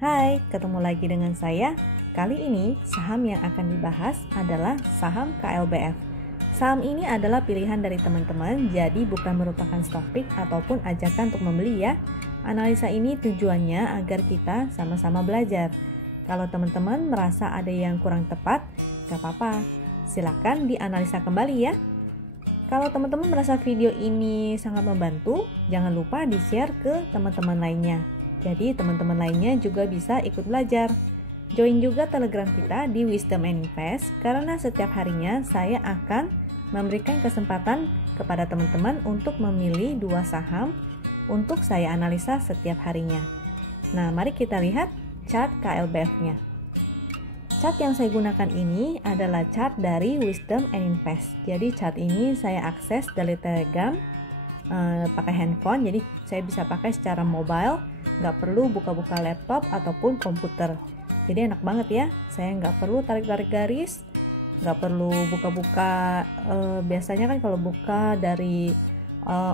Hai, ketemu lagi dengan saya. Kali ini saham yang akan dibahas adalah saham KLBF. Saham ini adalah pilihan dari teman-teman, jadi bukan merupakan stock pick ataupun ajakan untuk membeli ya. Analisa ini tujuannya agar kita sama-sama belajar. Kalau teman-teman merasa ada yang kurang tepat, gak apa-apa. Silakan dianalisa kembali ya. Kalau teman-teman merasa video ini sangat membantu, jangan lupa di-share ke teman-teman lainnya. Jadi teman-teman lainnya juga bisa ikut belajar. Join juga Telegram kita di Wisdom and Invest karena setiap harinya saya akan memberikan kesempatan kepada teman-teman untuk memilih 2 saham untuk saya analisa setiap harinya. Nah, mari kita lihat chart KLBF-nya. Chart yang saya gunakan ini adalah chart dari Wisdom and Invest. Jadi chart ini saya akses dari Telegram pakai handphone, jadi saya bisa pakai secara mobile, nggak perlu buka-buka laptop ataupun komputer. Jadi enak banget ya, saya nggak perlu tarik-tarik garis, nggak perlu buka-buka. Biasanya kan kalau buka dari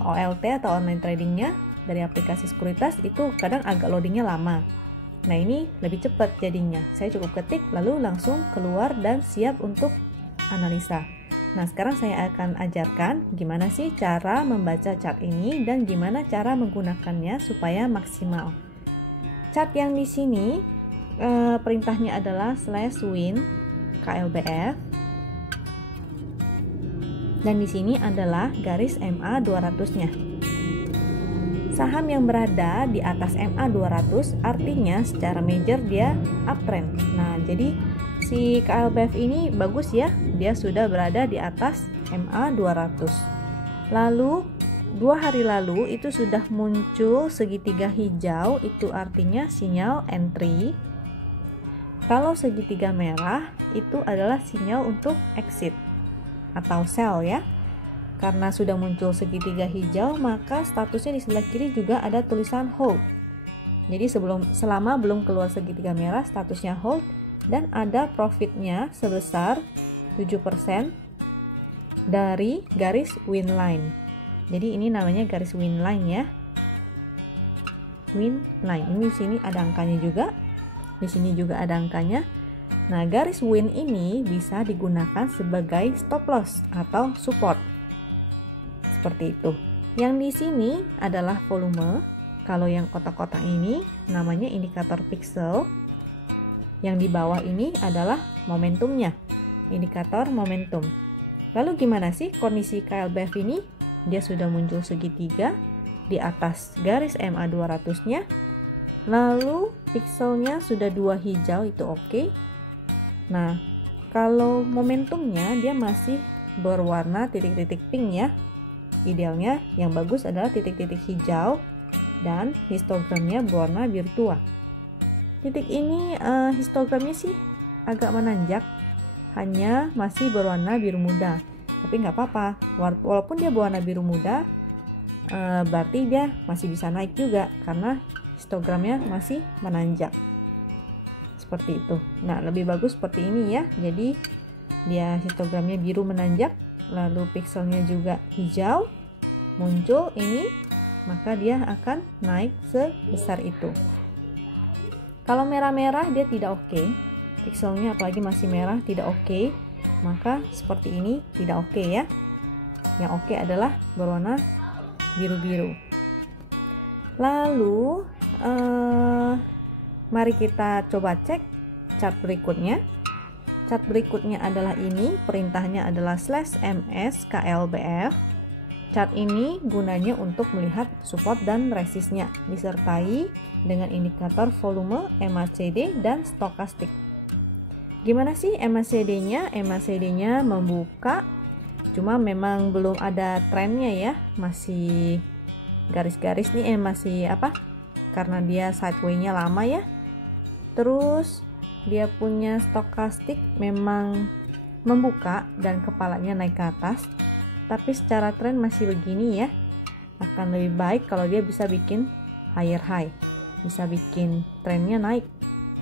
OLT atau online tradingnya dari aplikasi sekuritas itu kadang agak loadingnya lama. Nah, ini lebih cepat jadinya. Saya cukup ketik lalu langsung keluar dan siap untuk analisa. Nah, sekarang saya akan ajarkan gimana sih cara membaca chart ini dan gimana cara menggunakannya supaya maksimal. Chart yang di sini perintahnya adalah /win KLBF. Dan di sini adalah garis MA 200-nya. Saham yang berada di atas MA 200 artinya secara major dia uptrend. Nah, jadi si KLBF ini bagus ya, dia sudah berada di atas MA 200. Lalu 2 hari lalu itu sudah muncul segitiga hijau, itu artinya sinyal entry. Kalau segitiga merah itu adalah sinyal untuk exit atau sell ya. Karena sudah muncul segitiga hijau, maka statusnya di sebelah kiri juga ada tulisan hold. Jadi selama belum keluar segitiga merah, statusnya hold dan ada profitnya sebesar 7% dari garis win line. Jadi ini namanya garis win line ya. Win line. Ini di sini ada angkanya juga. Di sini juga ada angkanya. Nah, garis win ini bisa digunakan sebagai stop loss atau support. Seperti itu. Yang di sini adalah volume. Kalau yang kotak-kotak ini namanya indikator pixel. Yang di bawah ini adalah momentumnya. Indikator momentum. Lalu gimana sih kondisi KLBF ini? Dia sudah muncul segitiga di atas garis MA 200-nya. Lalu pixelnya sudah 2 hijau, itu oke. Nah, kalau momentumnya dia masih berwarna titik-titik pink ya. Idealnya yang bagus adalah titik-titik hijau dan histogramnya berwarna biru tua. Titik ini histogramnya sih agak menanjak, hanya masih berwarna biru muda. Tapi nggak apa-apa, walaupun dia berwarna biru muda, berarti dia masih bisa naik juga karena histogramnya masih menanjak. Seperti itu. Nah, lebih bagus seperti ini ya. Jadi dia histogramnya biru menanjak, lalu pixelnya juga hijau muncul ini, maka dia akan naik sebesar itu. Kalau merah-merah dia tidak oke, pixelnya apalagi masih merah tidak oke, maka seperti ini tidak oke ya. Yang oke adalah berwarna biru-biru. Lalu mari kita coba cek chart berikutnya. Chart berikutnya adalah ini, perintahnya adalah /ms KLBF. Chart ini gunanya untuk melihat support dan resistnya, disertai dengan indikator volume, MACD, dan stokastik. Gimana sih MACD-nya? MACD-nya membuka, cuma memang belum ada trennya ya, masih garis-garis nih, masih apa? Karena dia sideway-nya lama ya. Terus dia punya stokastik memang membuka dan kepalanya naik ke atas, tapi secara tren masih begini ya. Akan lebih baik kalau dia bisa bikin higher high, bisa bikin trennya naik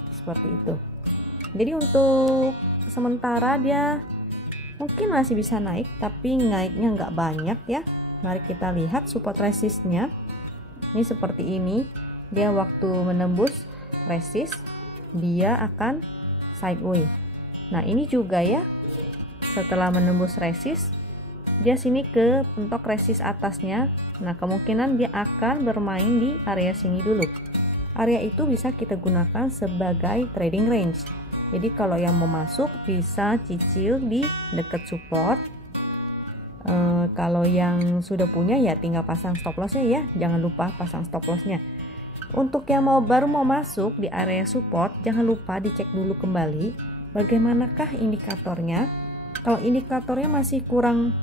seperti itu. Jadi untuk sementara dia mungkin masih bisa naik, tapi naiknya nggak banyak ya. Mari kita lihat support resistnya. Ini seperti ini, dia waktu menembus resist, dia akan sideways. Nah ini juga ya, setelah menembus resist, dia sini ke pentok resist atasnya. Nah kemungkinan dia akan bermain di area sini dulu. Area itu bisa kita gunakan sebagai trading range. Jadi kalau yang mau masuk bisa cicil di dekat support. Kalau yang sudah punya ya tinggal pasang stop lossnya ya, jangan lupa pasang stop lossnya. Untuk yang baru mau masuk di area support, jangan lupa dicek dulu kembali bagaimanakah indikatornya. Kalau indikatornya masih kurang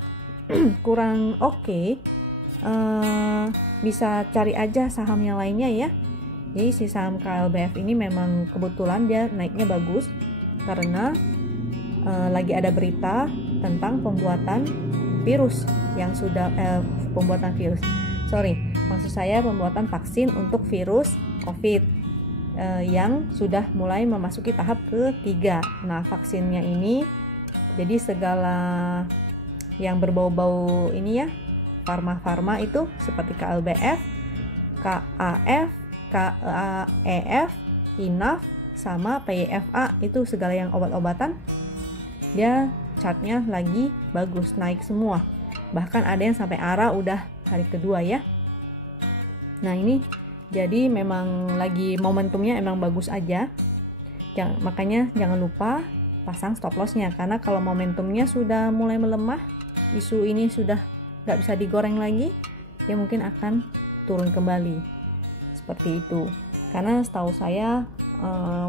oke, bisa cari aja saham yang lainnya ya. Jadi si saham KLBF ini memang kebetulan dia naiknya bagus karena lagi ada berita tentang pembuatan virus yang sudah maksud saya pembuatan vaksin untuk virus COVID yang sudah mulai memasuki tahap ketiga. Nah vaksinnya ini jadi segala yang berbau-bau ini ya, farma itu seperti KLBF, KAF, KEF, INAF sama PYFA, itu segala yang obat-obatan dia chartnya lagi bagus, naik semua. Bahkan ada yang sampai ARA udah hari kedua ya. Nah ini jadi memang lagi momentumnya emang bagus aja. Makanya jangan lupa pasang stop lossnya, karena kalau momentumnya sudah mulai melemah, isu ini sudah gak bisa digoreng lagi, dia mungkin akan turun kembali seperti itu. Karena setahu saya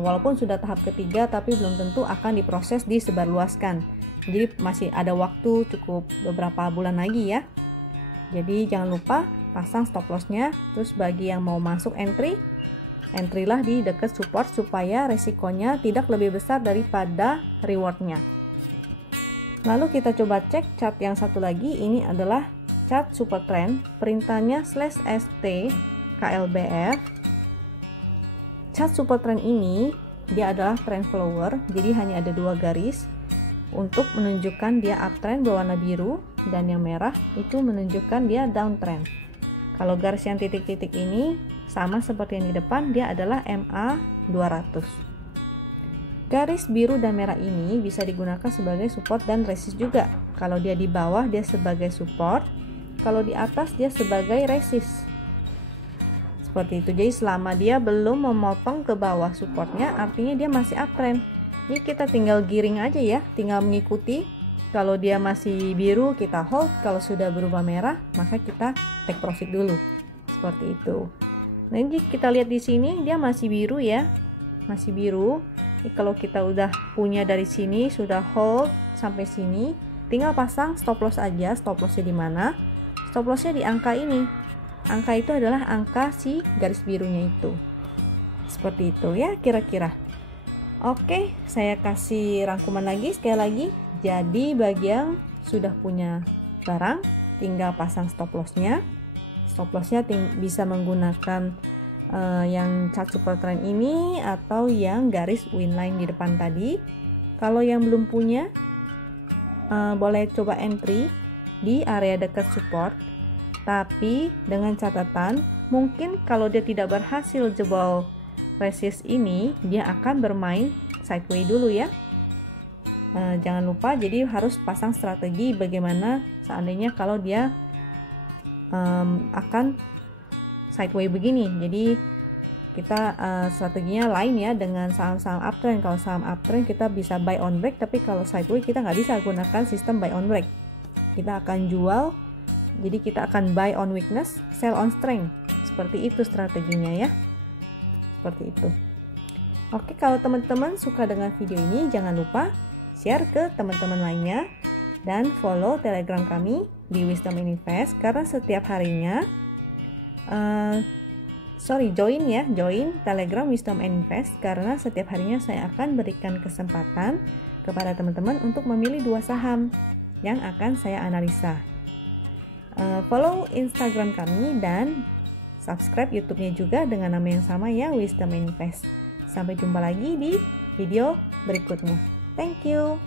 walaupun sudah tahap ketiga tapi belum tentu akan diproses disebarluaskan. Jadi masih ada waktu cukup beberapa bulan lagi ya. Jadi jangan lupa pasang stop lossnya. Terus bagi yang mau masuk entrylah di dekat support supaya resikonya tidak lebih besar daripada rewardnya. Lalu kita coba cek chart yang satu lagi. Ini adalah chart super trend, perintahnya /ST KLBF. Chart super trend ini dia adalah trend follower, jadi hanya ada 2 garis untuk menunjukkan dia uptrend berwarna biru, dan yang merah itu menunjukkan dia downtrend. Kalau garis yang titik-titik ini sama seperti yang di depan, dia adalah MA 200. Garis biru dan merah ini bisa digunakan sebagai support dan resist juga. Kalau dia di bawah dia sebagai support, kalau di atas dia sebagai resist. Seperti itu. Jadi selama dia belum memotong ke bawah supportnya, artinya dia masih uptrend. Ini kita tinggal giring aja ya, tinggal mengikuti. Kalau dia masih biru kita hold, kalau sudah berubah merah maka kita take profit dulu. Seperti itu. Nah ini kita lihat di sini dia masih biru ya, masih biru. Ini kalau kita udah punya dari sini, sudah hold sampai sini, tinggal pasang stop loss aja. Stop lossnya di mana? Stop lossnya di angka ini. Angka itu adalah angka si garis birunya itu. Seperti itu ya kira-kira. Oke, saya kasih rangkuman lagi sekali lagi. Jadi bagi yang sudah punya barang, tinggal pasang stop lossnya. Stop lossnya bisa menggunakan yang chart super trend ini atau yang garis win line di depan tadi. Kalau yang belum punya, boleh coba entry di area dekat support. Tapi dengan catatan, mungkin kalau dia tidak berhasil jebol resist ini, dia akan bermain sideways dulu ya. Jangan lupa, jadi harus pasang strategi bagaimana seandainya kalau dia akan sideways begini. Jadi kita strateginya lain ya dengan saham-saham uptrend. Kalau saham uptrend kita bisa buy on break, tapi kalau sideways kita nggak bisa gunakan sistem buy on break. Kita akan jual, jadi kita akan buy on weakness, sell on strength. Seperti itu strateginya ya. Seperti itu. Oke, kalau teman-teman suka dengan video ini, jangan lupa share ke teman-teman lainnya dan follow Telegram kami di Wisdom Invest, karena setiap harinya join Telegram Wisdom Invest, karena setiap harinya saya akan berikan kesempatan kepada teman-teman untuk memilih 2 saham yang akan saya analisa. Follow Instagram kami dan subscribe YouTube-nya juga dengan nama yang sama ya, Wisdom Invest. Sampai jumpa lagi di video berikutnya. Thank you.